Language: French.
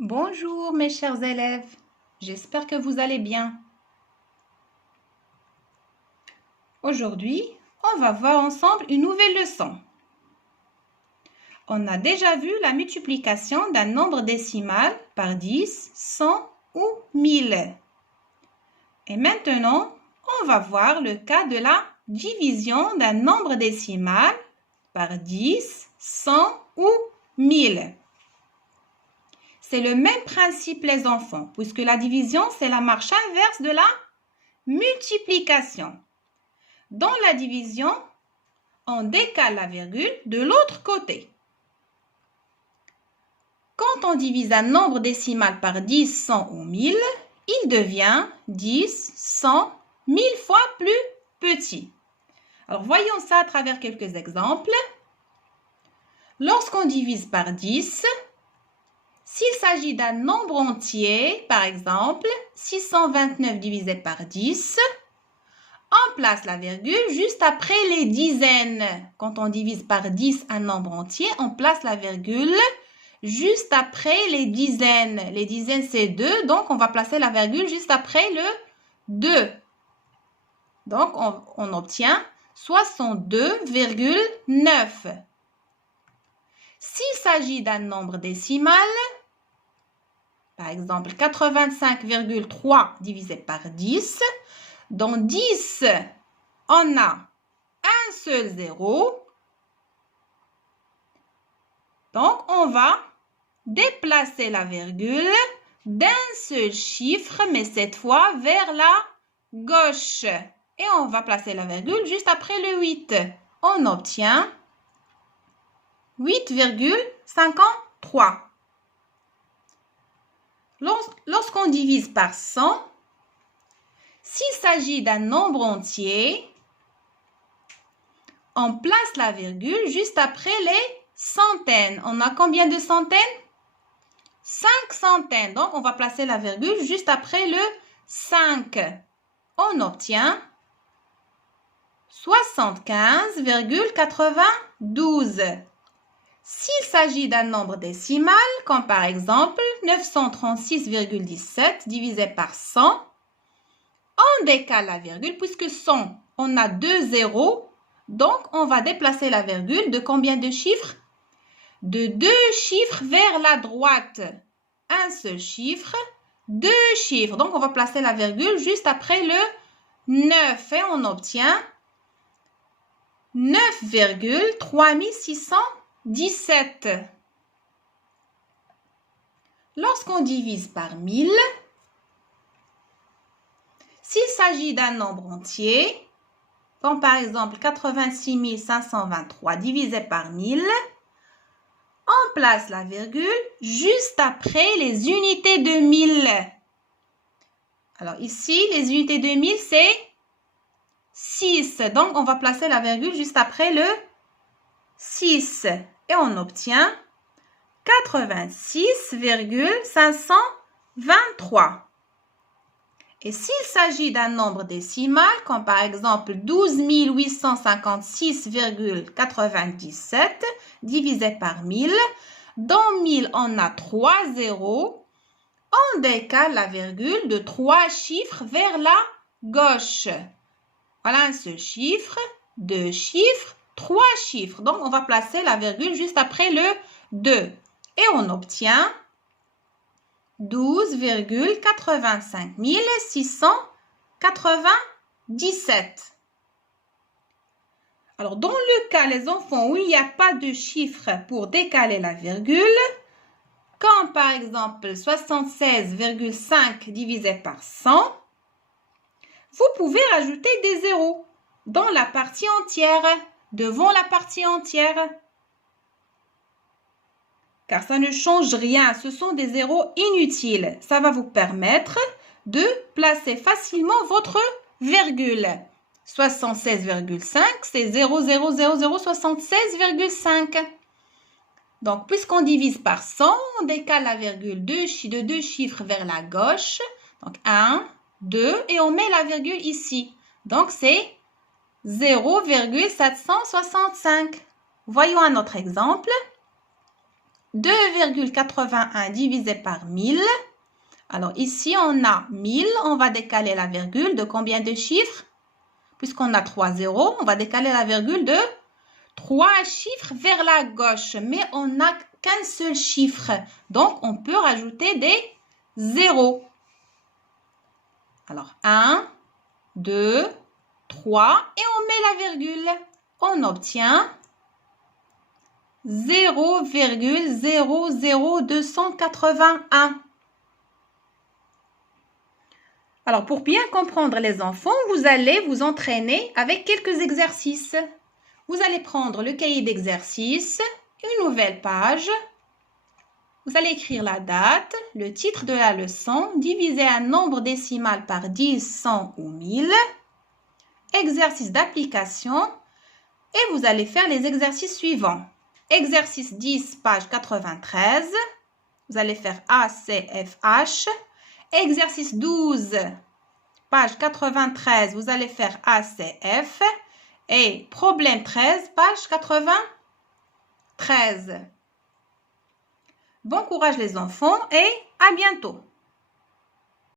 Bonjour mes chers élèves, j'espère que vous allez bien. Aujourd'hui, on va voir ensemble une nouvelle leçon. On a déjà vu la multiplication d'un nombre décimal par 10, 100 ou 1000. Et maintenant, on va voir le cas de la division d'un nombre décimal par 10, 100 ou 1000. C'est le même principe les enfants, puisque la division, c'est la marche inverse de la multiplication. Dans la division, on décale la virgule de l'autre côté. Quand on divise un nombre décimal par 10, 100 ou 1000, il devient 10, 100, 1000 fois plus petit. Alors, voyons ça à travers quelques exemples. Lorsqu'on divise par 10, s'il s'agit d'un nombre entier, par exemple, 629 divisé par 10, on place la virgule juste après les dizaines. Quand on divise par 10 un nombre entier, on place la virgule juste après les dizaines. Les dizaines, c'est 2, donc on va placer la virgule juste après le 2. Donc, on obtient 62,9. S'il s'agit d'un nombre décimal, par exemple 85,3 divisé par 10, dans 10, on a un seul zéro. Donc, on va déplacer la virgule d'un seul chiffre, mais cette fois vers la gauche. Et on va placer la virgule juste après le 8. On obtient 8,53. Lorsqu'on divise par 100, s'il s'agit d'un nombre entier, on place la virgule juste après les centaines. On a combien de centaines? 5 centaines. Donc, on va placer la virgule juste après le 5. On obtient 75,92. S'il s'agit d'un nombre décimal, comme par exemple 936,17 divisé par 100, on décale la virgule puisque 100, on a 2 zéros. Donc, on va déplacer la virgule de combien de chiffres? De 2 chiffres vers la droite. Un seul chiffre, 2 chiffres. Donc, on va placer la virgule juste après le 9 et on obtient 9,3617. Lorsqu'on divise par 1000, s'il s'agit d'un nombre entier, comme par exemple 86 523 divisé par 1000, on place la virgule juste après les unités de 1000. Alors ici, les unités de 1000, c'est 6. Donc, on va placer la virgule juste après le 6. Et on obtient 86,523. Et s'il s'agit d'un nombre décimal, comme par exemple 12 856,97 divisé par 1000, dans 1000, on a 3 zéros. On décale la virgule de 3 chiffres vers la gauche. Voilà un seul chiffre, 2 chiffres, 3 chiffres. Donc, on va placer la virgule juste après le 2. Et on obtient 12,85 697. Alors, dans le cas, les enfants, où il n'y a pas de chiffre pour décaler la virgule, comme par exemple 76,5 divisé par 100, vous pouvez rajouter des zéros dans la partie entière, devant la partie entière. Car ça ne change rien, ce sont des zéros inutiles. Ça va vous permettre de placer facilement votre virgule. 76,5, c'est 0,00076,5. Donc, puisqu'on divise par 100, on décale la virgule de 2 chiffres vers la gauche. Donc, 1, 2, et on met la virgule ici. Donc, c'est 0,765. Voyons un autre exemple. 2,81 divisé par 1000. Alors ici, on a 1000. On va décaler la virgule de combien de chiffres? Puisqu'on a 3 zéros, on va décaler la virgule de 3 chiffres vers la gauche. Mais on n'a qu'un seul chiffre. Donc, on peut rajouter des zéros. Alors, 1, 2, 3 et on met la virgule. On obtient 0,00281. Alors, pour bien comprendre les enfants, vous allez vous entraîner avec quelques exercices. Vous allez prendre le cahier d'exercice, une nouvelle page. Vous allez écrire la date, le titre de la leçon, diviser un nombre décimal par 10, 100 ou 1000. Exercice d'application. Et vous allez faire les exercices suivants. Exercice 10, page 93. Vous allez faire A, C, F, H. Exercice 12, page 93, vous allez faire A, C, F. Et problème 13, page 93. Bon courage les enfants et à bientôt.